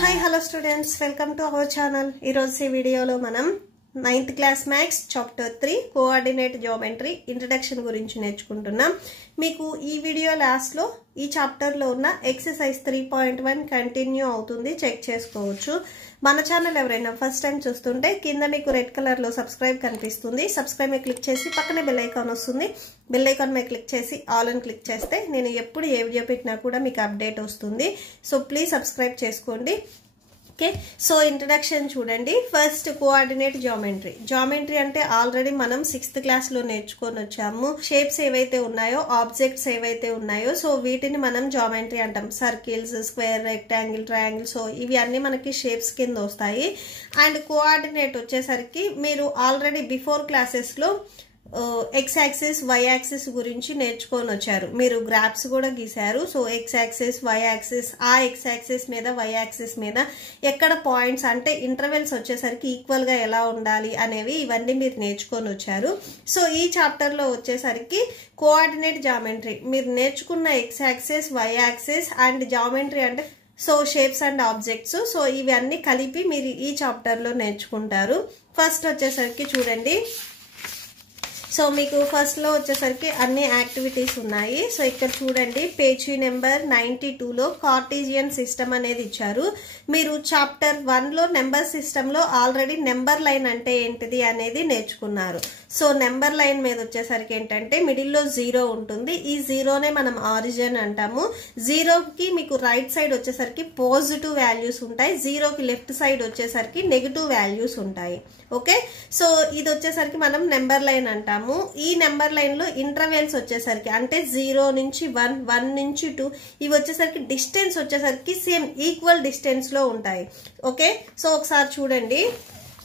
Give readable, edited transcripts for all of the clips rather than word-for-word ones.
Hi, hello students. Welcome to our channel. ఈ రోజు ఈ వీడియోలో మనం 9th class maths chapter 3 coordinate geometry introduction గురించి నేర్చుకుంటున్నాం. మీకు ఈ వీడియో లాస్ట్ లో ఈ చాప్టర్ లో ఉన్న ఎక్సర్సైజ్ 3.1 కంటిన్యూ అవుతుంది, చెక్ చేసుకోవచ్చు. మన ఛానల్ ఎవరైనా ఫస్ట్ టైం చూస్తుంటే కింద మీకు రెడ్ కలర్ లో సబ్స్క్రైబ్ కనిపిస్తుంది. సబ్స్క్రైబ్ మీద క్లిక్ చేసి పక్కనే బెల్ ఐకాన్ వస్తుంది. బెల్ ఐకాన్ మీద క్లిక్ చేసి ఆల్ అని క్లిక్ చేస్తే నేను ఎప్పుడు ఏ వీడియో పెట్టినా కూడా మీకు అప్డేట్ వస్తుంది. సో ప్లీజ్ సబ్స్క్రైబ్ చేసుకోండి. ఓకే, సో ఇంట్రడక్షన్ చూడండి. ఫస్ట్ కోఆర్డినేట్ జియోమెట్రీ అంటే ఆల్రెడీ మనం 6th క్లాస్ లో నేర్చుకొని వచ్చాము. షేప్స్ ఏవైతే ఉన్నాయో, ఆబ్జెక్ట్స్ ఏవైతే ఉన్నాయో, సో వీటిని మనం జియోమెట్రీ అంటాం. Circles, square, rectangle, triangle, so ఇవి అన్ని మనకి షేప్స్ కింద వస్తాయి. అండ్ కోఆర్డినేట్ వచ్చేసరికి మీరు ఆల్రెడీ బిఫోర్ క్లాసెస్ లో ఎక్స్ యాక్సిస్, వై యాక్సిస్ గురించి నేర్చుకొని వచ్చారు. మీరు గ్రాఫ్స్ కూడా గీశారు. So x axis, y axis, ఆ ఎక్స్ యాక్సిస్ మీద, వై యాక్సిస్ మీద ఎక్కడ పాయింట్స్ అంటే ఇంటర్వెల్స్ వచ్చేసరికి ఈక్వల్ గా ఎలా ఉండాలి అనేవి ఇవన్నీ మీరు నేర్చుకొని వచ్చారు. సో ఈ చాప్టర్ లో వచ్చేసరికి కోఆర్డినేట్ జియోమెట్రీ మీరు నేర్చుకున్న x axis, y axis and geometry అంటే so shapes and objects, so ఇవి అన్ని కలిపి మీరు ఈ చాప్టర్ లో నేర్చుకుంటారు. ఫస్ట్ వచ్చేసరికి చూడండి. సో మీకు ఫస్ట్ లో వచ్చేసరికి అన్ని యాక్టివిటీస్ ఉన్నాయి. సో ఇక్కడ చూడండి, పేజీ నెంబర్ 92 లో కార్టీజియన్ సిస్టమ్ అనేది ఇచ్చారు. మీరు చాప్టర్ 1 లో నెంబర్ సిస్టమ్ లో ఆల్రెడీ నెంబర్ లైన్ అంటే ఏంటిది అనేది నేర్చుకున్నారు. సో నెంబర్ లైన్ మీద వచ్చేసరికి ఏంటంటే మిడిల్ లో 0 ఉంటుంది. ఈ 0నే మనం ఆరిజిన్ అంటాము. 0కి మీకు రైట్ సైడ్ వచ్చేసరికి పాజిటివ్ వాల్యూస్ ఉంటాయి, 0కి లెఫ్ట్ సైడ్ వచ్చేసరికి నెగిటివ్ వాల్యూస్ ఉంటాయి. ఓకే, సో ఇది వచ్చేసరికి మనం నెంబర్ లైన్ అంటాము. ఈ నెంబర్ లైన్ లో ఇంటర్వెల్స్ వచ్చేసరికి అంటే 0 నుంచి 1, 1 నుంచి 2 ఇవి వచ్చేసరికి డిస్టెన్స్ వచ్చేసరికి సేమ్ ఈక్వల్ డిస్టెన్స్ లో ఉంటాయి. ఓకే, సో ఒకసారి చూడండి.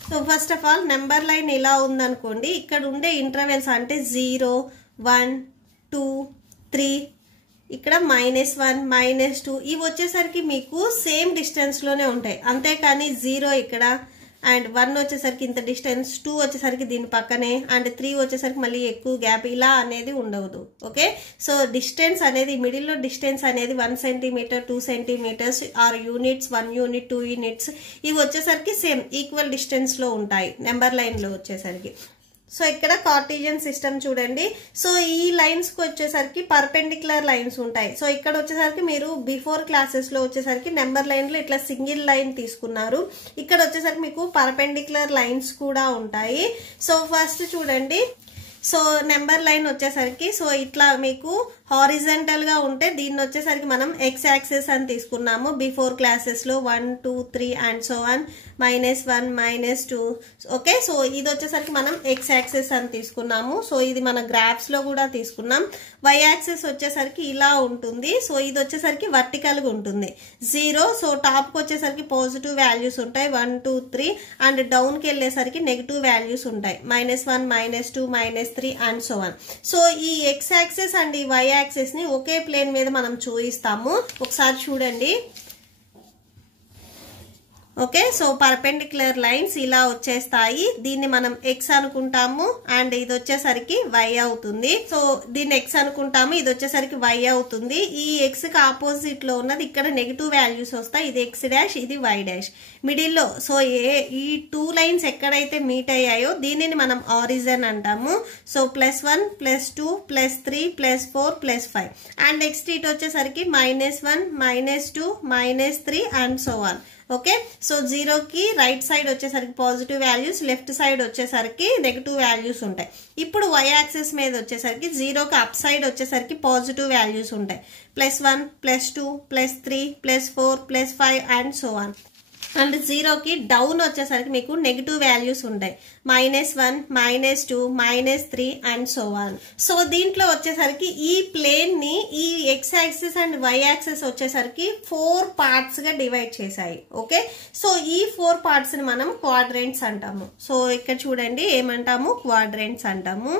So first of all number line ఇలా ఉందనుకోండి, ఇక్కడ ఉండే ఇంటర్వెల్స్ అంటే 0, 1, 2, 3, ఇక్కడ -1, -2 ఇవి వచ్చేసరికి మీకు సేమ్ డిస్టెన్స్ లోనే ఉంటాయి. అంతేకాని 0 ఇక్కడ అండ్ 1 వచ్చేసరికి ఇంత డిస్టెన్స్, 2 వచ్చేసరికి దీని పక్కనే అండ్ 3 వచ్చేసరికి మళ్ళీ ఎక్కువ గ్యాప్ ఇలా అనేది ఉండవద్దు. ఓకే, సో డిస్టెన్స్ అనేది మిడిల్ లో డిస్టెన్స్ అనేది 1 centimetre, 2 centimetres or units, 1 unit, 2 units ఇవి వచ్చేసరికి సేమ్ ఈక్వల్ డిస్టెన్స్ లో ఉంటాయి నెంబర్ లైన్ లో వచ్చేసరికి. సో ఇక్కడ కార్టీజియన్ సిస్టమ్ చూడండి. సో ఈ లైన్స్ కి వచ్చేసరికి పర్పెండిక్యులర్ లైన్స్ ఉంటాయి. సో ఇక్కడ వచ్చేసరికి మీరు బిఫోర్ క్లాసెస్ లో వచ్చేసరికి నెంబర్ లైన్ లో ఇట్లా సింగిల్ లైన్ తీసుకున్నారు. ఇక్కడ వచ్చేసరికి మీకు పర్పెండిక్యులర్ లైన్స్ కూడా ఉంటాయి. సో ఫస్ట్ చూడండి, సో నెంబర్ లైన్ వచ్చేసరికి సో ఇట్లా మీకు హారిజంటల్ గా ఉంటే దీన్ని వచ్చేసరికి మనం ఎక్స్ యాక్సిస్ అని తీసుకున్నాము బిఫోర్ క్లాసెస్ లో 1, 2, 3 and so on, -1, -2. Okay, so ఇది వచ్చేసరికి మనం ఎక్స్ యాక్సిస్ అని తీసుకున్నాము. సో ఇది మన గ్రాఫ్స్ లో కూడా తీసుకున్నాం. వై యాక్సిస్ వచ్చేసరికి ఇలా ఉంటుంది. సో ఇది వచ్చేసరికి వర్టికల్ గా ఉంటుంది 0. సో టాప్ కి వచ్చేసరికి పాజిటివ్ వాల్యూస్ ఉంటాయి 1, 2, 3 అండ్ డౌన్ కి వెళ్ళేసరికి నెగిటివ్ వాల్యూస్ ఉంటాయి -1, -2, -3 అండ్ సో ఆన్. సో ఈ ఎక్స్ యాక్సిస్ అండ్ ఈ వై యాక్సిస్ ని ఒకే ప్లేన్ మీద మనం చూపిస్తాము. ఒకసారి చూడండి. ఓకే, సో పర్పెండిక్యులర్ లైన్స్ ఇలా వచ్చేస్తాయి. దీన్ని మనం ఎక్స్ అనుకుంటాము అండ్ ఇది వచ్చేసరికి వై అవుతుంది. సో దీన్ని ఎక్స్ అనుకుంటాము, ఇది వచ్చేసరికి వై అవుతుంది. ఈ ఎక్స్ కి ఆపోజిట్ లో ఉన్నది ఇక్కడ నెగిటివ్ వాల్యూస్ వస్తాయి. ఇది ఎక్స్ డాష్, ఇది వై డాష్. మిడిల్ లో సో ఈ 2 లైన్స్ ఎక్కడైతే మీట్ అయ్యాయో దీనిని మనం ఆరిజిన్ అంటాము. సో +1, +2, +3, +4, +5 అండ్ నెక్స్ట్ ఇటు వచ్చేసరికి -1, -2, -3 and so on. Okay, so 0కి రైట్ సైడ్ వచ్చేసరికి పాజిటివ్ వాల్యూస్, లెఫ్ట్ సైడ్ వచ్చేసరికి నెగిటివ్ వాల్యూస్ ఉంటాయి. ఇప్పుడు వై యాక్సిస్ మీద వచ్చేసరికి 0కి అప్ సైడ్ వచ్చేసరికి పాజిటివ్ వాల్యూస్ ఉంటాయి. +1, +2, +3, +4, +5 అండ్ సో ఆన్. అండ్ 0కి డౌన్ వచ్చేసరికి మీకు నెగిటివ్ వాల్యూస్ ఉంటాయి -1, -2, -3 అండ్ సో ఆన్. సో దీంట్లో వచ్చేసరికి ఈ ప్లేన్ ని ఈ x axis and y axis వచ్చేసరికి 4 పార్ట్స్ గా డివైడ్ చేశాయి. ఓకే, సో ఈ 4 పార్ట్స్ ని మనం క్వాడ్రెంట్స్ అంటాము. సో ఇక్కడ చూడండి ఏమంటాము, క్వాడ్రెంట్స్ అంటాము.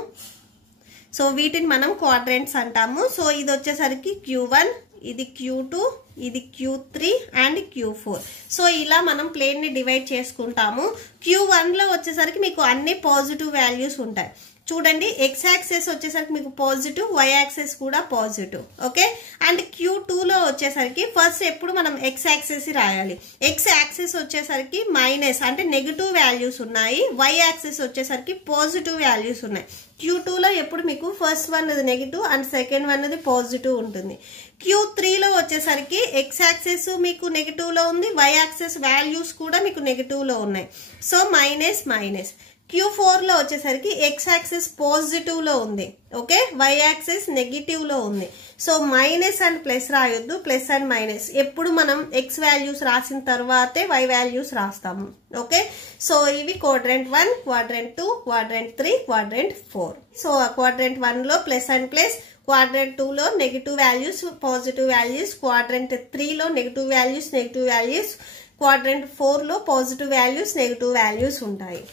సో వీటిని మనం క్వాడ్రెంట్స్ అంటాము. సో ఇది వచ్చేసరికి Q1, ఇది Q2, ఇది Q3 అండ్ Q4. సో ఇలా మనం ప్లేన్ ని డివైడ్ చేసుకుంటాము. Q1 లో వచ్చేసరికి మీకు అన్ని పాజిటివ్ వాల్యూస్ ఉంటాయి. చూడండి ఎక్స్ యాక్సెస్ వచ్చేసరికి మీకు పాజిటివ్, వై యాక్సెస్ కూడా పాజిటివ్. ఓకే, అండ్ Q2 లో వచ్చేసరికి ఫస్ట్ ఎప్పుడు మనం ఎక్స్ యాక్సెస్ రాయాలి. ఎక్స్ యాక్సెస్ వచ్చేసరికి మైనస్ అంటే నెగిటివ్ వాల్యూస్ ఉన్నాయి, వై యాక్సెస్ వచ్చేసరికి పాజిటివ్ వాల్యూస్ ఉన్నాయి. Q2 లో ఎప్పుడు మీకు ఫస్ట్ వన్ అది నెగిటివ్ అండ్ సెకండ్ వన్ అది పాజిటివ్ ఉంటుంది. Q3 లో వచ్చేసరికి ఎక్స్ యాక్సెస్ మీకు నెగిటివ్ లో ఉంది, వై యాక్సెస్ వాల్యూస్ కూడా మీకు నెగిటివ్ లో ఉన్నాయి. So minus minus. Q4 లో వచ్చేసరికి ఎక్స్ యాక్సెస్ పాజిటివ్ లో ఉంది, ఓకే, వై యాక్సెస్ నెగిటివ్ లో ఉంది. సో మైనస్ అండ్ ప్లస్ రాయొద్దు, ప్లస్ అండ్ మైనస్ ఎప్పుడు మనం ఎక్స్ వాల్యూస్ రాసిన తర్వాతే వై వాల్యూస్ రాస్తాము. ఓకే, సో ఇవి quadrant 1, quadrant 2, quadrant 3, quadrant 4. So quadrant 1 లో ప్లస్ అండ్ ప్లస్, క్వాడ్రంట్ 2 లో negative values positive values, quadrant 3 లో నెగిటివ్ వాల్యూస్, క్వాడ్రంట్ 4 లో పాజిటివ్ వాల్యూస్ నెగిటివ్ వాల్యూస్ ఉంటాయి.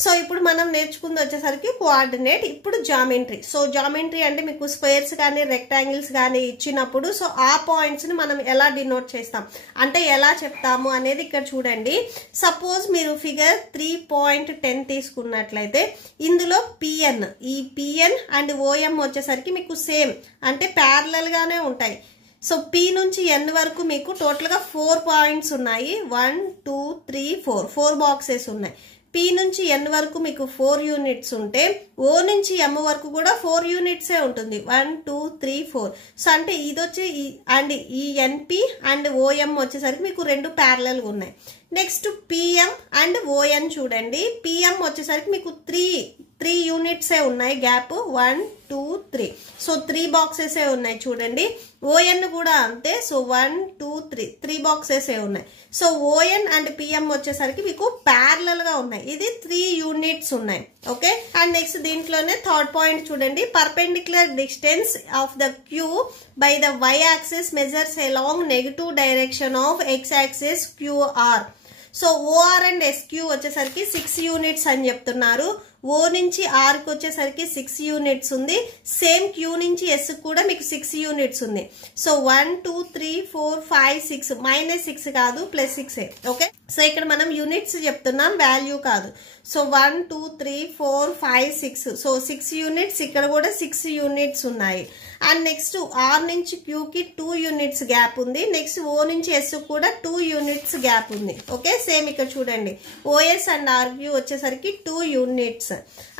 సో ఇప్పుడు మనం నేర్చుకుంది వచ్చేసరికి కోఆర్డినేట్. ఇప్పుడు జామెట్రీ. సో జామెట్రీ అంటే మీకు స్క్వేర్స్ కానీ రెక్టాంగిల్స్ కానీ ఇచ్చినప్పుడు సో ఆ పాయింట్స్ ని మనం ఎలా డినోట్ చేస్తాం అంటే ఎలా చెప్తాము అనేది ఇక్కడ చూడండి. సపోజ్ మీరు ఫిగర్ 3.10 తీసుకున్నట్లయితే ఇందులో పిఎన్, ఈ పిఎన్ అండ్ ఓఎం వచ్చేసరికి మీకు సేమ్ అంటే ప్యారలల్ గానే ఉంటాయి. సో పి నుంచి ఎన్ వరకు మీకు టోటల్ గా 4 పాయింట్స్ ఉన్నాయి. 1 2 3 4 బాక్సెస్ ఉన్నాయి. పి నుంచి ఎన్ వరకు మీకు 4 యూనిట్స్ ఉంటే ఓ నుంచి ఎం వరకు కూడా 4 యూనిట్సే ఉంటుంది. 1 2 3 4. సో అంటే ఇది వచ్చి అండ్ ఈ ఎన్పి అండ్ ఓఎం వచ్చేసరికి మీకు 2 ప్యారలల్ గా ఉన్నాయి. నెక్స్ట్ పిఎం అండ్ ఓఎన్ చూడండి. పిఎం వచ్చేసరికి మీకు 3 యూనిట్సే ఉన్నాయి, గ్యాప్ 1 2 3. సో 3 బాక్సెసే ఉన్నాయి చూడండి. ఓఎన్ కూడా అంతే. సో 1 2 3 బాక్సెసే ఉన్నాయి. సో ఓఎన్ అండ్ పిఎం వచ్చేసరికి మీకు ప్యారలల్ గా ఉన్నాయి. ఇది 3 యూనిట్స్ ఉన్నాయి. ఓకే, అండ్ నెక్స్ట్ దీంట్లోనే థర్డ్ పాయింట్ చూడండి. Perpendicular distance of the Q by the y axis measures along negative direction of x axis QR. So OR and SQ వచ్చేసరికి 6 units అని చెప్తున్నారు. ఓ నుంచి ఆర్ కి వచ్చేసరికి 6 యూనిట్స్ ఉంది. సేమ్ క్యూ నుంచి ఎస్ కూడా మీకు 6 యూనిట్స్ ఉంది. సో 1 2 3 4 5 6 -6 కాదు +6. ఓకే, సో ఇక్కడ మనం యూనిట్స్ చెప్తున్నాం, వాల్యూ కాదు. సో 1 2 3 4 5 6. సో 6 యూనిట్స్, ఇక్కడ కూడా 6 యూనిట్స్ ఉన్నాయి. అండ్ నెక్స్ట్ ఆర్ నుంచి క్యూ కి 2 యూనిట్స్ గ్యాప్ ఉంది. నెక్స్ట్ ఓ నుంచి ఎస్ కూడా 2 యూనిట్స్ గ్యాప్ ఉంది. ఓకే, సేమ్ ఇక్కడ చూడండి ఓఎస్ అండ్ ఆర్క్యూ వచ్చేసరికి 2 యూనిట్స్.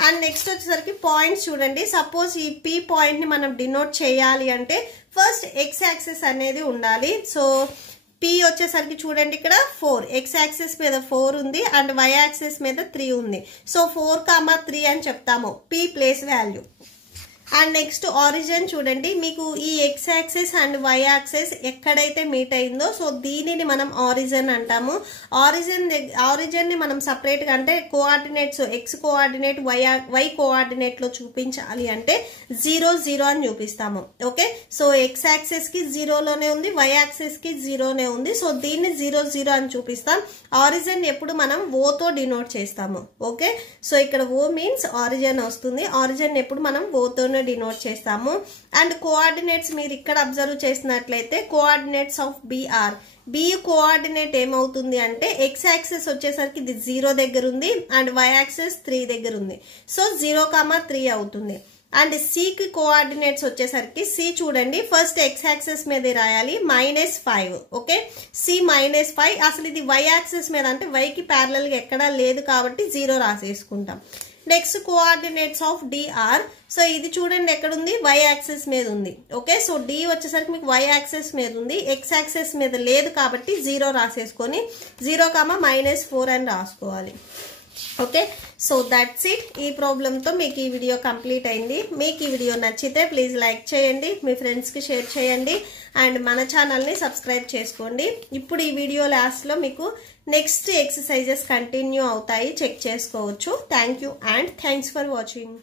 అండ్ నెక్స్ట్ వచ్చేసరికి పాయింట్స్ చూడండి. సపోజ్ ఈ పి పాయింట్ ని మనం డినోట్ చేయాలి అంటే ఫస్ట్ ఎక్స్ యాక్సిస్ అనేది ఉండాలి. సో పి వచ్చేసరికి చూడండి ఇక్కడ 4, ఎక్స్ యాక్సిస్ మీద 4 ఉంది అండ్ వై యాక్సిస్ మీద 3 ఉంది. సో 4, 3 అని చెప్తాము P place value. And next origin చూడండి. మీకు ఈ x axis and y axis ఎక్కడైతే మీట్ అయిందో సో దీనిని మనం ఆరిజిన్ అంటాము. ఆరిజిన్ ని మనం సపరేట్ గా అంటే coordinates X coordinate why coordinate లో చూపించాలి అంటే 0 0 అని చూపిస్తాము. ఓకే, సో ఎక్స్ యాక్సిస్ కి 0 లోనే ఉంది, వై యాక్సిస్ కి 0నే ఉంది. సో దీన్ని 0 0 అని చూపిస్తాం. ఆరిజిన్ ఎప్పుడు మనం ఓతో డినోట్ చేస్తాము. ఓకే, సో ఇక్కడ ఓ మీన్స్ ఆరిజిన్ వస్తుంది. ఆరిజిన్ ఎప్పుడు మనం ఓతోనే డినోట్ చేస్తాము. అండ్ కోఆర్డినేట్స్ మీరు ఇక్కడ అబ్జర్వ్ చేసినట్లయితే coordinates of BR, B coordinate ఏమవుతుంది అంటే ఎక్స్ యాక్సిస్ వచ్చేసరికి ఇది 0 దగ్గర ఉంది అండ్ వై యాక్సిస్ 3 దగ్గర ఉంది. సో 0, 3 అవుతుంది. అండ్ సి కి కోఆర్డినేట్స్ వచ్చేసరికి సి చూడండి ఫస్ట్ ఎక్స్ యాక్సిస్ మీద రాయాలి -5. Okay, C -5. అసలు ఇది వై యాక్సిస్ మీద అంటే వై కి ప్యారలల్ గా ఎక్కడా లేదు కాబట్టి 0 రాసేసుకుంటాం. Next coordinates of D R. So ఇది చూడండి ఎక్కడ ఉంది, వై యాక్సిస్ మీద ఉంది. ఓకే, సో డి వచ్చేసరికి మీకు వై యాక్సిస్ మీద ఉంది, ఎక్స్ యాక్సిస్ మీద లేదు కాబట్టి 0 రాసేసుకొని 0, -4 అని రాసుకోవాలి. Okay, so that's it. ఈ ప్రాబ్లంతో మీకు ఈ వీడియో కంప్లీట్ అయింది. మీకు ఈ వీడియో నచ్చితే ప్లీజ్ లైక్ చేయండి, మీ ఫ్రెండ్స్కి షేర్ చేయండి అండ్ మన ఛానల్ని సబ్స్క్రైబ్ చేసుకోండి. ఇప్పుడు ఈ వీడియో లాస్ట్లో మీకు నెక్స్ట్ ఎక్సర్సైజెస్ కంటిన్యూ అవుతాయి, చెక్ చేసుకోవచ్చు. Thank you and thanks for watching.